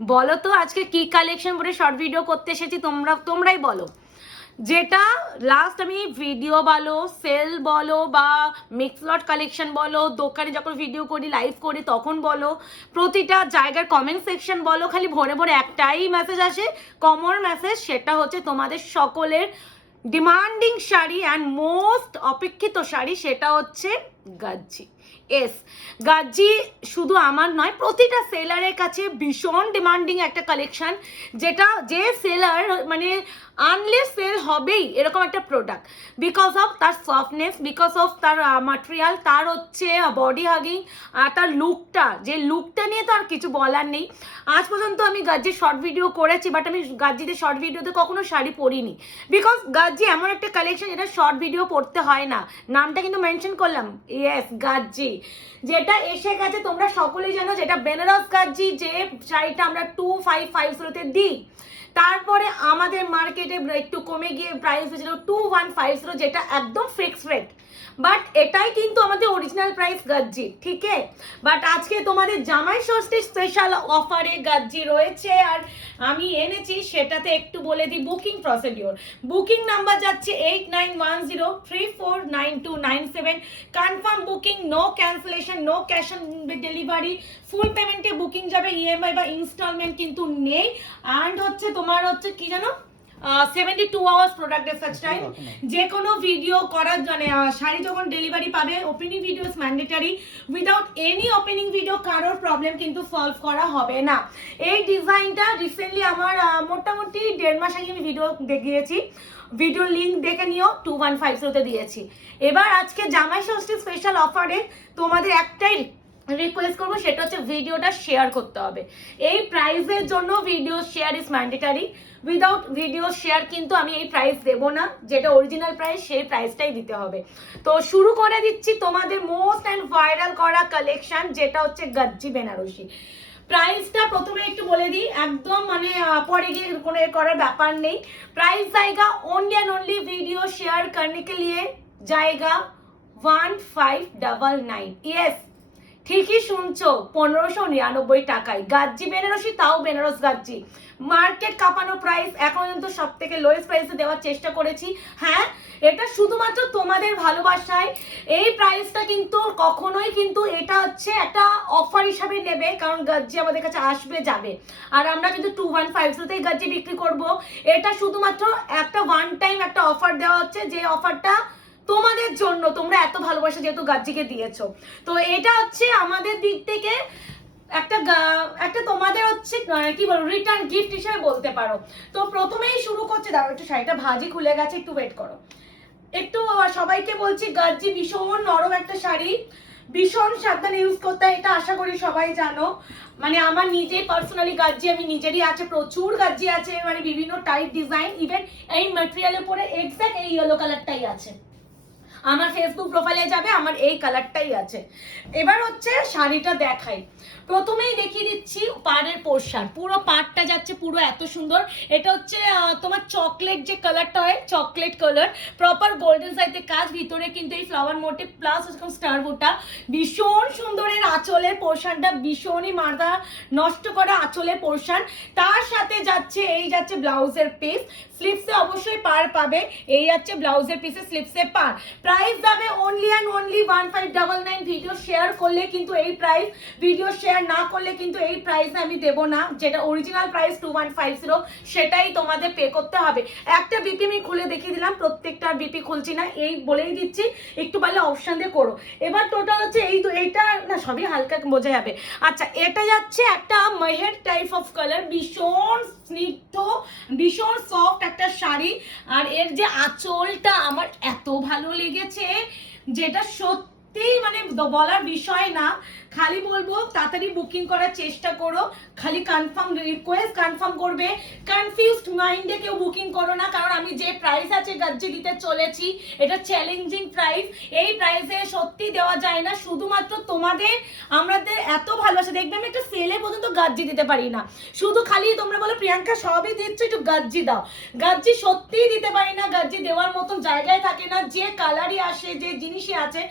বলো তো আজকে কি কালেকশন পরে শর্ট ভিডিও করতে এসেছি? তোমরা, তোমরাই বলো। যেটা লাস্ট আমি ভিডিও বলো সেল বলো বা মিক্স লট কালেকশন বলো, দোকানে যখন ভিডিও করি লাইভ করি, তখন বলো। প্রতিটা জায়গার কমেন্ট সেকশন বলো, খালি ভরে ভরে একটাই মেসেজ আসে। কমন মেসেজ সেটা হচ্ছে তোমাদের সকলের ডিমান্ডিং শাড়ি অ্যান্ড মোস্ট অপেক্ষিত শাড়ি, সেটা হচ্ছে গাজ্জি। এস গাজ্জি শুধু আমার নয়, প্রতিটা সেলারের কাছে ভীষণ ডিমান্ডিং একটা কালেকশন যেটা যে সেলার মানে আনলে সেল হবেই, এরকম একটা প্রোডাক্ট বিকজ অফ তার সফটনেস বিকজ অফ তার মাটেরিয়াল তার হচ্ছে বডি হাগিং আর তার লুকটা যে লুকটা নিয়ে তো আর কিছু বলার নেই। আজ পর্যন্ত আমি গাজ্জির শর্ট ভিডিও করেছি বাট আমি গাজ্জিতে শর্ট ভিডিওতে কখনো শাড়ি পরিনি। বিকজ গাজ্জি এমন একটা কালেকশন যেটা শর্ট ভিডিও পড়তে হয় না। নামটা কিন্তু মেনশন করলাম। ইয়েস গাজ্জি। যেটা এসে গেছে, তোমরা সকলেই জানো, যেটা বেনারস গাজ্জি, যে শাড়িটা আমরা টু ফাইভ ফাইভ জিরোতে দিই। তারপরে আমাদের মার্কেটে একটু কমে গিয়ে প্রাইস হয়েছিল টু ওয়ান ফাইভ জিরো যেটা একদম ফিক্সড রেট বাট এটাই কিন্তু আমাদের অরিজিনাল প্রাইস গাজ্জি, ঠিক? বাট আজকে তোমাদের জামাই ষষ্ঠী স্পেশাল অফারে গাজ্জি রয়েছে, আর আমি এনেছি, সেটাতে একটু বলে দিই বুকিং প্রসিডিওর বুকিং নাম্বার যাচ্ছে eight nine one zero three four nine two nine seven confirm booking no cancellation no cash on delivery full পেমেন্টে বুকিং যাবে ইএমআই বা ইনস্টলমেন্ট কিন্তু নেই। অ্যান্ড হচ্ছে তোমার হচ্ছে কি জানো? Seventy two hours product search time যে কোনো ভিডিও করার মানে শাড়ি যখন ডেলিভারি পাবে opening video mandatory without any opening video কারোর প্রবলেম কিন্তু সলভ করা হবে না। এই ডিজাইনটা রিসেন্টলি আমার মোটামুটি দেড় মাস আগে আমি ভিডিও দেখিয়েছি। ভিডিও লিঙ্ক দেখে নিও টু ওয়ান ফাইভ জিরোতে দিয়েছি। এবার আজকে জামাই ষষ্ঠী স্পেশাল অফারে তোমাদের একটাই রিকোয়েস্ট করব সেটা হচ্ছে ভিডিওটা শেয়ার করতে হবে। এই প্রাইজের জন্য video share is mandatory without video share কিন্তু আমি এই প্রাইস দেব না। যেটা অরিজিনাল প্রাইস সেই প্রাইসটাই দিতে হবে। তো শুরু করে দিচ্ছি তোমাদের মোস্ট অ্যান্ড ভাইরাল করা কালেকশান যেটা হচ্ছে গজ্জি বেনারসি। প্রাইসটা প্রথমে একটু বলে দিই। একদম মানে পরে গিয়ে কোনো করার ব্যাপার নেই। প্রাইস জায়গা only and only video share করনে লিয়ে জায়গা one five double nine yes ঠিকই শুনছো, পনেরোশো নিরানব্বই টাকায়। গাজ্জি বেনারসি, তাও বেনারস গাজ্জি। মার্কেট কাঁপানো প্রাইস এখন কিন্তু সব থেকে লোয়েস্ট প্রাইসে দেওয়ার চেষ্টা করেছি। হ্যাঁ এটা শুধুমাত্র তোমাদের ভালোবাসায়। এই প্রাইসটা কিন্তু কখনোই কিন্তু এটা হচ্ছে একটা অফার হিসাবে নেবে, কারণ গাজ্জি আমাদের কাছে আসবে, যাবে। আর আমরা কিন্তু টু ওয়ান ফাইভ জিরোতেই গাজ্জি বিক্রি করব। এটা শুধুমাত্র একটা ওয়ান টাইম একটা অফার দেওয়া হচ্ছে, যে অফারটা তোমাদের জন্য তোমরা এত ভালোবাসা যেহেতু গাজ্জিকে দিয়েছ। তো এটা হচ্ছে আমাদের দিক থেকে একটা একটা তোমাদের হচ্ছে কি বলব রিটার্ন গিফট হিসেবে বলতে পারো। তো প্রথমেই শুরু করছে দাও একটু শাড়িটা ভাজি খুলে গেছে একটু ওয়েট করো। একটু সবাইকে বলছি গাজ্জি ভীষণ নরম একটা শাড়ি। ভীষণ সাবধানে ইউজ করতে হয়, এটা আশা করি সবাই জানো। মানে আমার নিজে পার্সোনালি গাজ্জি আমি নিজেরই আছে প্রচুর গাজ্জি আছে মানে বিভিন্ন টাইপ ডিজাইন ইভেন এই ম্যাটেরিয়ালের পরে এক্স্যাক্ট এই ইয়েলো কালারটাই আছে। আমার ফেসবুক প্রোফাইলে যাবে আমার এই কালারটাই আছে। এবার হচ্ছে শাড়িটা দেখাই। প্রথমেই দেখিয়ে দিচ্ছি পাড়ের পোর্শন। পুরো পাড়টা যাচ্ছে পুরো এত সুন্দর। এটা হচ্ছে তোমার চকলেট যে কালারটা হয় চকলেট কালার প্রপার গোল্ডেন সাইডে কাজ। ভিতরে কিন্তু এই ফ্লাওয়ার মোটিভ প্লাস এরকম স্টার বুটা। ভীষণ সুন্দর এর আঁচলের পোর্শনটা, ভীষণই মাথা নষ্ট করা আঁচলের পোর্শন। তার সাথে যাচ্ছে, এই যাচ্ছে ব্লাউজের পিস স্লিপসে অবশ্যই পার পাবে। এই যাচ্ছে ব্লাউজের পিসে স্লিপসে পার প্রাইস যাবে only and only one five double nine video share করলে কিন্তু এই প্রাইস ভিডিও শেয়ার না করলে কিন্তু এই প্রাইস আমি দেবো না। যেটা original price two one five সেটাই তোমাদের পে করতে হবে। একটা বিপি আমি খুলে দেখিয়ে দিলাম, প্রত্যেকটা বিপি খুলছি না, এই বলেই দিচ্ছি, একটু পারলে অপশান দিয়ে করো। এবার টোটাল হচ্ছে এই তো এইটা না, সবই হালকা বোঝা যাবে। আচ্ছা এটা যাচ্ছে একটা মেহের টাইপ অফ কালার ভীষণ স্নিগ্ধ, ভীষণ সফট একটা শাড়ি। আর এর যে আঁচলটা আমার এত ভালো লেগেছে, যেটা সত্যি মানে বলার বিষয় না। খালি বলব, তাড়াতাড়ি বুকিং করার চেষ্টা করো। খালি কনফার্ম রিকোয়েস্ট কনফার্ম করবে। কনফিউজড মাইন্ডে কেউ বুকিং করো না, কারণ আমি যে প্রাইস আছে গাজ্জি দিতে চলেছি, এটা চ্যালেঞ্জিং প্রাইস এই প্রাইসে সত্যি দেওয়া যায় না, শুধুমাত্র তোমাদের, আমাদের এত ভালোবাসা। দেখবে আমি একটা সেলে পর্যন্ত গাজ্জি দিতে পারি না। শুধু খালি তোমরা বলো, প্রিয়াঙ্কা সবই দিচ্ছ, একটু গাজ্জি দাও। গাজ্জি সত্যিই দিতে পারি না। দেওয়ার মতন জায়গায় থাকে না, যে কালারই আসে, যে জিনিসই আছে।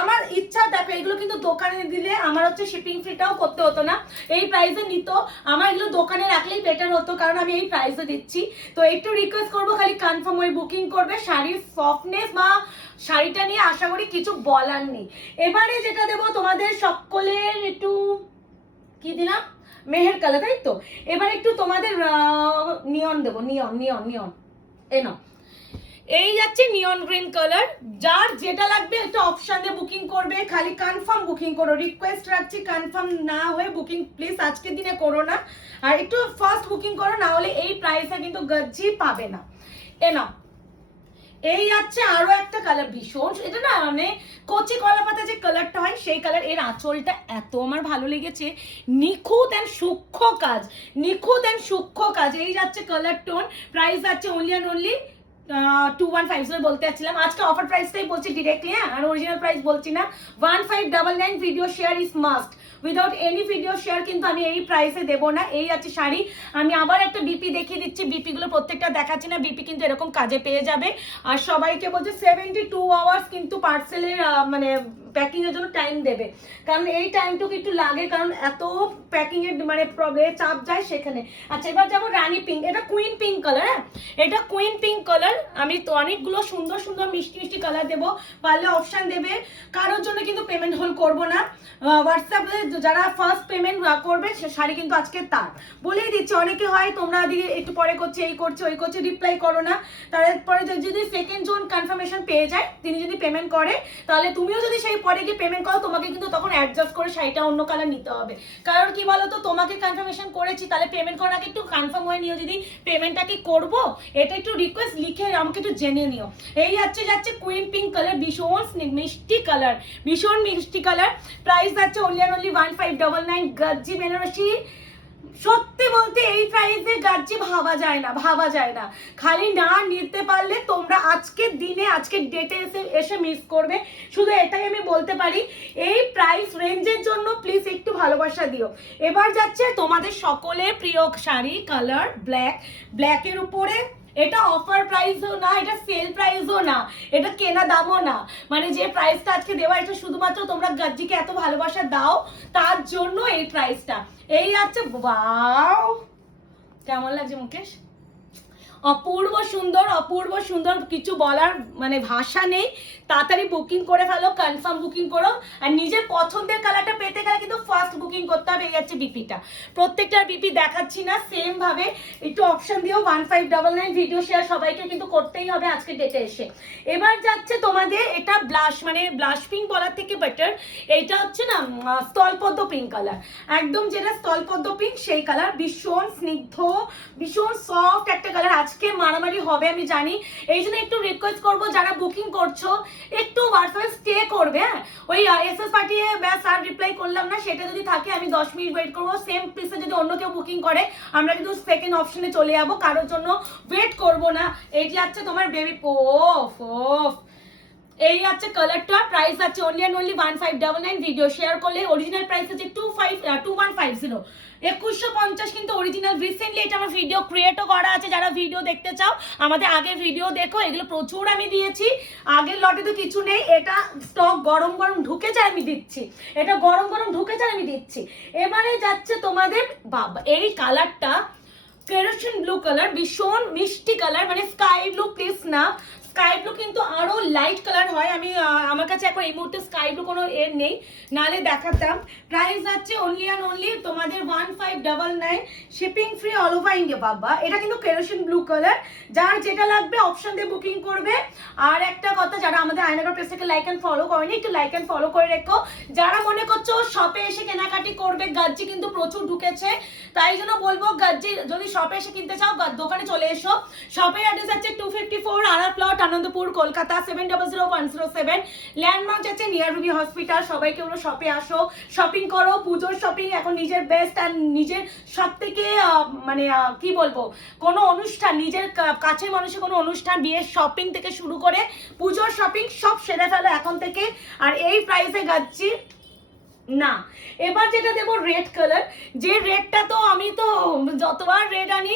আমার ইচ্ছা, দেখো, এগুলো কিন্তু দোকানে দিলে আমার হচ্ছে শিপিং ফিটাও করতে হতো না। এই প্রাইসে নিত, আমার এগুলো দোকানে রাখলেই বেটার হতো, কারণ আমি এই প্রাইসে দিচ্ছি। তো একটু রিকোয়েস্ট করব, খালি কনফার্ম হয়ে বুকিং করবে, শাড়ির সফটনেস বা শাড়িটা নিয়ে আশা করি কিছু বলার নেই। এবারে যেটা দেবো, তোমাদের সকলের একটু কি দিলাম? মেহের কালার তাই তো? এবার একটু তোমাদের নিয়ন দেবো নিয়ন নিয়ন নিয়ন এ নাও। এই যাচ্ছে নিয়ন গ্রিন কালার যার যেটা লাগবে একটা অপশন বুকিং করবে। খালি কনফার্ম বুকিং করো। রিকোয়েস্ট রাখছি কনফার্ম না হয়ে বুকিং প্লিজ আজকের দিনে করো না। আর একটু ফার্স্ট বুকিং করো, না হলে এই প্রাইসে কিন্তু গজ্জি পাবে না। এ নাও। এই যাচ্ছে আরও একটা কালার ভীষণ এটা না মানে কচি কলা পাতা যে কালারটা হয়, সেই কালারের আঁচলটা এত আমার ভালো লেগেছে। নিখুঁত অ্যান্ড সূক্ষ্ম কাজ। নিখুঁত অ্যান্ড সূক্ষ্ম কাজ। এই যাচ্ছে কালার টোন প্রাইস যাচ্ছে only and only two one five zero বলতে যাচ্ছিলাম। আজকে অফার প্রাইসটাই বলছি ডিরেক্টলি হ্যাঁ? আর অরিজিনাল প্রাইস বলছি না। One five double nine video share is must without any video share কিন্তু আমি এই প্রাইসে দেবো না। এই আছে শাড়ি। আমি আবার একটা বিপি দেখিয়ে দিচ্ছি। বিপিগুলো প্রত্যেকটা দেখাচ্ছি না। বিপি কিন্তু এরকম কাজে পেয়ে যাবে। আর সবাইকে বলছে সেভেন্টি টু আওয়ার্স কিন্তু পার্সেলের মানে প্যাকিং এর জন্য টাইম দেবে। কারণ এই টাইমটুকু একটু লাগে, কারণ এত প্যাকিং এর মানে চাপ যায় সেখানে। আচ্ছা এবার যাব রানী পিঙ্ক এটা কুইন পিঙ্ক কালার হ্যাঁ? এটা কুইন পিঙ্ক কালার আমি তো অনেকগুলো সুন্দর সুন্দর মিষ্টি মিষ্টি কালার দেবো। পারলে অপশন দেবে, কারোর জন্য কিন্তু পেমেন্ট হোল্ড করব না। হোয়াটসঅ্যাপে যারা ফার্স্ট পেমেন্ট করবে, সে শাড়ি কিন্তু আজকে তার। বলেই দিচ্ছি, অনেকে হয় তোমরা দিকে একটু পরে করছে, এই করছে, ওই করছে রিপ্লাই করো না। তারপরে যদি সেকেন্ড জোন কনফার্মেশন পেয়ে যায়, তিনি যদি পেমেন্ট করে, তাহলে তুমিও যদি সেই পরে গিয়ে পেমেন্ট করো, তোমাকে কিন্তু তখন অ্যাডজাস্ট করে শাড়িটা অন্য কালার নিতে হবে। কারণ কি বলো তো তোমাকে কনফার্মেশন করেছি, তাহলে পেমেন্ট করার আগে একটু কনফার্ম হয়ে নিও যদি পেমেন্টটা কি করব? এটা একটু রিকোয়েস্ট লিখে আমাকে একটু জেনে নিও। এই যাচ্ছে যাচ্ছে কুইন পিঙ্ক কালার ভীষণ মিষ্টি কালার ভীষণ মিষ্টি কালার প্রাইস যাচ্ছে only only one five double nine গজ্জি, Banarasi. সত্যি বলতে এই প্রাইসে গাজি ভাবা যায় না, ভাবা যায় না। খালি না নিতে পারলে তোমরা আজকে দিনে আজকে ডেটে এসে এসে মিস করবে। শুধু এটাই আমি বলতে পারি, এই প্রাইস রেঞ্জের জন্য প্লিজ একটু ভালোবাসা দিও। এবার যাচ্ছে তোমাদের সকলের প্রিয় শাড়ি কালার ব্ল্যাক ব্ল্যাকের উপরে। এটা অফার প্রাইসও না, এটা সেল প্রাইসও না, এটা কেনা দামও না। মানে যে প্রাইসটা আজকে দেওয়া, এটা শুধুমাত্র তোমরা গাজ্জিকে এত ভালোবাসা দাও, তার জন্য এই প্রাইসটা এই আছে বাও কেমন লাগছে মুকেশ? অপূর্ব সুন্দর অপূর্ব সুন্দর কিছু বলার মানে ভাষা নেই। তাড়াতাড়ি বুকিং করে ফেলো কনফার্ম বুকিং করো। আর নিজের পছন্দের কালারটা পেতে গেলে কিন্তু ফার্স্ট বুকিং করতে হবে, এই যাচ্ছে বিপিটা প্রত্যেকটার বিপি দেখাচ্ছি না সেম ভাবে। একটু অপশন দিও one five double nine video share সবাইকে কিন্তু করতেই হবে আজকে ডেটে এসে। এবার যাচ্ছে তোমাদের এটা ব্লাশ মানে ব্লাশ পিঙ্ক বলার থেকে বেটার এইটা হচ্ছে না স্থলপদ্ম পিঙ্ক কালার একদম যেটা স্থলপদ্ম পিঙ্ক সেই কালার ভীষণ স্নিগ্ধ, ভীষণ সফট একটা কালার আজকে মারামারি হবে, আমি জানি। এই জন্য একটু রিকোয়েস্ট করব, যারা বুকিং করছ, একটু হোয়াটসঅ্যাপে স্টে করবে হ্যাঁ? ওই এস এস পাঠিয়ে ব্যাস আর রিপ্লাই করলাম না, সেটা যদি থাকে, আমি দশ মিনিট ওয়েট করব। সেম পিসে যদি অন্য কেউ বুকিং করে, আমরা কিন্তু সেকেন্ড অপশনে চলে যাব। কারোর জন্য ওয়েট করব না। এটি আছে তোমার বেবি পোফ ওফ। এই হচ্ছে কালারটা প্রাইস আছে only and only one five double nine video share করলে অরিজিনাল প্রাইস আছে two five two one five zero একুশশো পঞ্চাশ কিন্তু অরিজিনাল রিসেন্টলি এটা আমার ভিডিও ক্রিয়েটও করা আছে, যারা ভিডিও দেখতে চাও, আমাদের আগের ভিডিও দেখো, এগুলো প্রচুর আমি দিয়েছি। আগের লটে তো কিছু নেই, এটা স্টক গরম গরম ঢুকেছে আর আমি দিচ্ছি। এটা গরম গরম ঢুকেছে আর আমি দিচ্ছি। এবারে যাচ্ছে তোমাদের বাবা, এই কালারটা কেরোসিন ব্লু কালার ভীষণ মিষ্টি কালার মানে স্কাই ব্লু প্লিজ না। স্কাই ব্লু কিন্তু আরও লাইট কালার হয়। আমি আমার কাছে এখন এই মুহূর্তে স্কাই ব্লু কোনো এর নেই। নালে দেখাতাম। প্রাইস আছে অনলি অ্যান্ড অনলি তোমাদের one five double nine shipping free all over India বাবা। এটা কিন্তু কেরোসিন ব্লু কালার যার যেটা লাগবে অপশন দিয়ে বুকিং করবে। আর একটা কথা, যারা আমাদের আয়নাগর প্রেস থেকে লাইক অ্যান্ড ফলো করেনি, একটু লাইক অ্যান্ড ফলো করে রেখো। যারা মনে করছ শপে এসে কেনাকাটি করবে, গাজ্জি কিন্তু প্রচুর ঢুকেছে। তাই জন্য বলব, গাজ্জি, যদি শপে এসে কিনতে চাও, দোকানে চলে এসো। শপের অ্যাড্রেস আছে two fifty four আড়ার plot Anandapur, Kolkata seven double zero one zero seven landmark আছে নিয়ার রুবি হসপিটাল সবাইকে ওরা শপে আসো শপিং করো, পুজোর শপিং এখন নিজের বেস্ট অ্যান্ড নিজের সব থেকে মানে কি বলব? কোনো অনুষ্ঠান, নিজের কা- কাছের মানুষের কোনো অনুষ্ঠান, বিয়ের শপিং থেকে শুরু করে পুজোর শপিং সব সেরে ফেলো এখন থেকে। আর এই প্রাইসে গাচ্ছি না এবার যেটা দেবো রেড কালার যে রেডটা তো আমি তো যতবার রেড আনি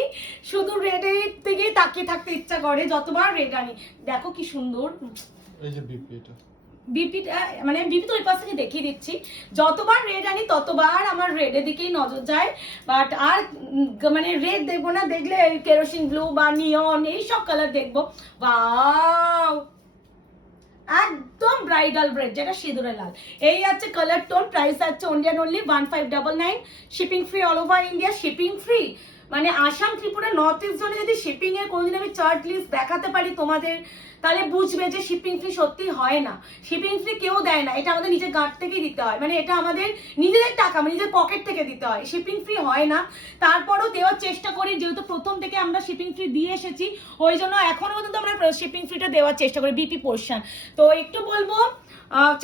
শুধু রেডের দিকেই তাকিয়ে থাকতে ইচ্ছা করে যতবার রেড আনি। দেখো কি সুন্দর। এই যে বিপি এটা। বিপিটা মানে বিপি তো ওই পাশ থেকে দেখিয়ে দিচ্ছি। যতবার রেড আনি ততবার আমার রেডের দিকেই নজর যায়। বাট আর মানে রেড দেখব না দেখলে কেরোসিন ব্লু বা নিয়ন এইসব কালার দেখব। একদম ব্রাইডাল ব্রেড যেটা সিঁদুরে লাল। এই আছে কালার টোন প্রাইস আছে Indian only one five double nine shipping free all over India shipping free মানে আসাম ত্রিপুরা নর্থ ইস্ট জোনে যদি শিপিং এর কোনোদিন আমি চার্ট লিস্ট দেখাতে পারি তোমাদের, তাহলে বুঝবে যে শিপিং ফ্রি সত্যি হয় না। শিপিং ফ্রি কেউ দেয় না, এটা আমাদের নিজের গাঁট থেকেই দিতে হয়। মানে এটা আমাদের নিজেদের টাকা মানে নিজের পকেট থেকে দিতে হয়। শিপিং ফ্রি হয় না। তারপরও দেওয়ার চেষ্টা করি, যেহেতু প্রথম থেকে আমরা শিপিং ফ্রি দিয়ে এসেছি, ওই জন্য এখনও পর্যন্ত আমরা শিপিং ফ্রিটা দেওয়ার চেষ্টা করি বিপি পোর্শন তো একটু বলব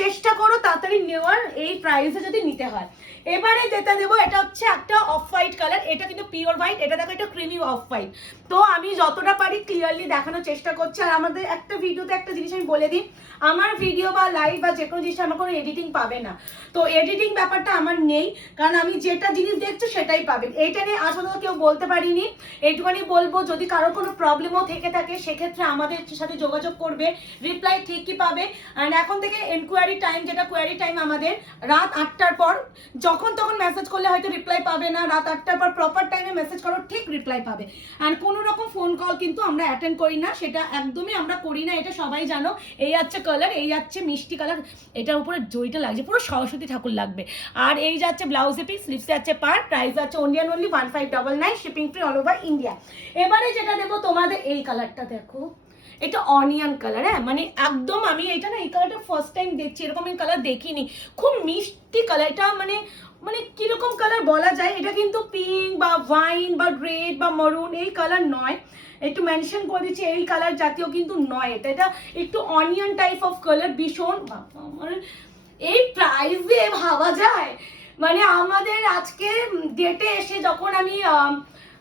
চেষ্টা করো তাড়াতাড়ি নেওয়ার এই প্রাইসে যদি নিতে হয়। এবারে যেটা দেবো, এটা হচ্ছে একটা অফ হোয়াইট কালার এটা কিন্তু পিওর হোয়াইট এটা দেখো এটা ক্রিমি অফ হোয়াইট তো আমি যতটা পারি ক্লিয়ারলি দেখানোর চেষ্টা করছি। আর আমাদের একটা ভিডিওতে একটা জিনিস আমি বলে দিই, আমার ভিডিও বা লাইভ বা যে কোনো জিনিস আমার কোনো এডিটিং পাবে না। তো এডিটিং ব্যাপারটা আমার নেই, কারণ আমি যেটা জিনিস দেখছি সেটাই পাবেন এইটা নিয়ে পর্যন্ত কেউ বলতে পারিনি। এইটুখানি বলব, যদি কারোর কোনো প্রবলেমও থেকে থাকে, সেক্ষেত্রে আমাদের সাথে যোগাযোগ করবে রিপ্লাই ঠিকই পাবে। অ্যান্ড এখন থেকে এনকোয়ারি টাইম যেটা কোয়ারি টাইম আমাদের, রাত আটটার পর, যখন তখন মেসেজ করলে হয়তো রিপ্লাই পাবে না, রাত আটটার পর প্রপার টাইমে মেসেজ করো, ঠিক রিপ্লাই পাবে। অ্যান্ড কোনো রকম ফোন কল কিন্তু আমরা অ্যাটেন্ড করি না, সেটা একদমই আমরা করি না, এটা সবাই জানো। এই যাচ্ছে কালার এই যাচ্ছে মিষ্টি কালার এটার উপরে জইটা লাগছে, পুরো সরস্বতী ঠাকুর লাগবে। আর এই যাচ্ছে ব্লাউজে পিস স্লিপসে যাচ্ছে পার প্রাইস আছে only and only one five double nine shipping free all over India এবারে যেটা দেবো তোমাদের এই কালারটা দেখো। এটা অনিয়ন কালার হ্যাঁ? মানে একদম আমি এটা না এই কালারটা ফার্স্ট টাইম দেখছি এরকম আমি কালার দেখিনি। খুব মিষ্টি কালার এটা মানে মানে কীরকম কালার বলা যায়? এটা কিন্তু পিঙ্ক বা ওয়াইন বা রেড বা মরুন এই কালার নয়। একটু মেনশন করে দিচ্ছি এই কালার জাতীয় কিন্তু নয় এটা। এটা একটু অনিয়ন টাইপ অফ কালার ভীষণ এই প্রাইসে ভাবা যায়? মানে আমাদের আজকে ডেটে এসে যখন আম,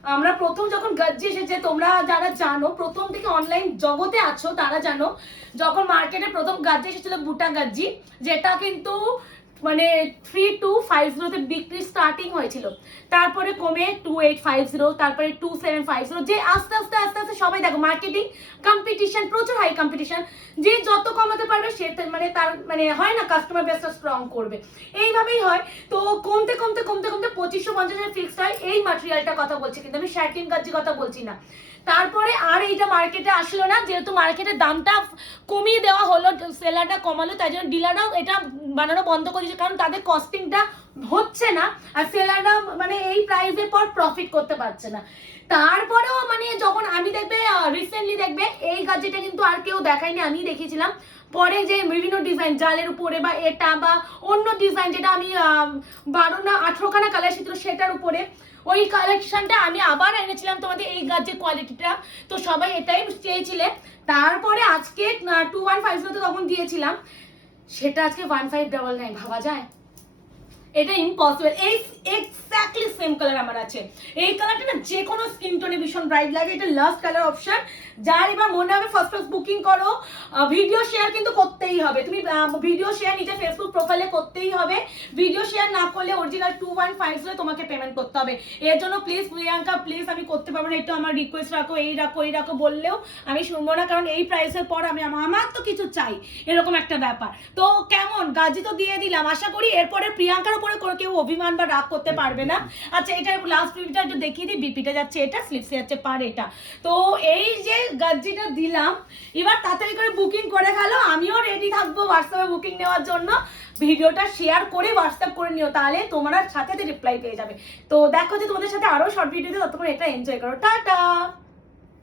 আমরা প্রথম যখন গাজ্জি এসেছে, তোমরা যারা জানো, প্রথম থেকে অনলাইন জগতে আছো, তারা জানো, যখন মার্কেটে প্রথম গাজ্জি এসেছিল বুটা গাজ্জি, যেটা কিন্তু মানে থ্রি টু ফাইভ জিরোতে বিক্রি স্টার্টিং হয়েছিল। তারপরে কমে টু এইট ফাইভ জিরো তারপরে টু সেভেন ফাইভ জিরো যে আস্তে আস্তে আস্তে সবাই দেখো মার্কেটিং কম্পিটিশন প্রচুর হাই কম্পিটিশন যে যত কমাতে পারবে, সে মানে তার মানে হয় না কাস্টমার বেসটা স্ট্রং করবে। এইভাবেই হয়। তো কমতে কমতে কমতে কমতে পঁচিশশো পঞ্চাশের ফিক্সড হয়। এই মাটেরিয়ালটার কথা বলছি, কিন্তু আমি শার্টিং কাজের কথা বলছি না। তারপরে আর এইটা মার্কেটে আসলো না, যেহেতু মার্কেটের দামটা কমিয়ে দেওয়া হলো সেলারটা কমালো, তাই জন্য ডিলাররাও এটা বানানো বন্ধ করে দিয়েছে, কারণ তাদের কস্টিংটা হচ্ছে না, আর সেলাররা মানে এই প্রাইসের পর প্রফিট করতে পারছে না। তারপরেও মানে যখন আমি দেখবে রিসেন্টলি দেখবে, এই গাজেটা কিন্তু আর কেউ দেখায়নি আমি দেখেছিলাম পরে যে বিভিন্ন ডিজাইন জালের উপরে বা এটা বা অন্য ডিজাইন যেটা আমি বারো না আঠেরোখানা কালার ছিল, সেটার উপরে ওই কালেকশনটা আমি আবার এনেছিলাম তোমাদের এই গাছের কোয়ালিটিটা তো সবাই এটাই চেয়েছিলে। তারপরে আজকে টু ওয়ান ফাইভ তখন দিয়েছিলাম। সেটা আজকে ওয়ান ফাইভ ডাবল নাইন ভাবা যায়? এটা ইম্পসিবল এই এক্স্যাক্টলি সেম কালার আমার আছে। এই কালারটা না যে কোনো স্কিন টোনে ভীষণ ব্রাইট লাগে। এটা লাস্ট কালার অপশন যার এবার মনে হবে ফার্স্ট ফার্স্ট বুকিং করো। ভিডিও শেয়ার কিন্তু করতেই হবে। তুমি ভিডিও শেয়ার নিজের ফেসবুক প্রোফাইলে করতেই হবে। ভিডিও শেয়ার না করলে original two one five zero তোমাকে পেমেন্ট করতে হবে। এর জন্য প্লিজ প্রিয়াঙ্কা প্লিজ আমি করতে পারব না। একটু আমার রিকোয়েস্ট রাখো, এই রাখো এই রাখো বললেও আমি শুনব না। কারণ এই প্রাইসের পর আমি আমার আমার তো কিছু চাই। এরকম একটা ব্যাপার। তো কেমন? গাজি তো দিয়ে দিলাম। আশা করি এরপরে প্রিয়াঙ্কার উপরে কোনো কেউ অভিমান বা রাগ করতে পারবে না। আচ্ছা এটা লাস্ট বিপিটা একটু দেখিয়ে দিই। বিপিটা যাচ্ছে এটা স্লিপসে যাচ্ছে পার এটা। তো এই যে গাজ্জিটা দিলাম, এবার তাড়াতাড়ি করে বুকিং করে ফেলো। আমিও রেডি থাকব হোয়াটসঅ্যাপে বুকিং নেওয়ার জন্য। ভিডিওটা শেয়ার করে হোয়াটসঅ্যাপ করে নিও, তাহলে তোমরা সাথে রিপ্লাই পেয়ে যাবে। তো দেখো যে তোমাদের সাথে আরও শর্ট ভিডিও ভিডিওতে ততক্ষণ এটা এনজয় করো। টাটা!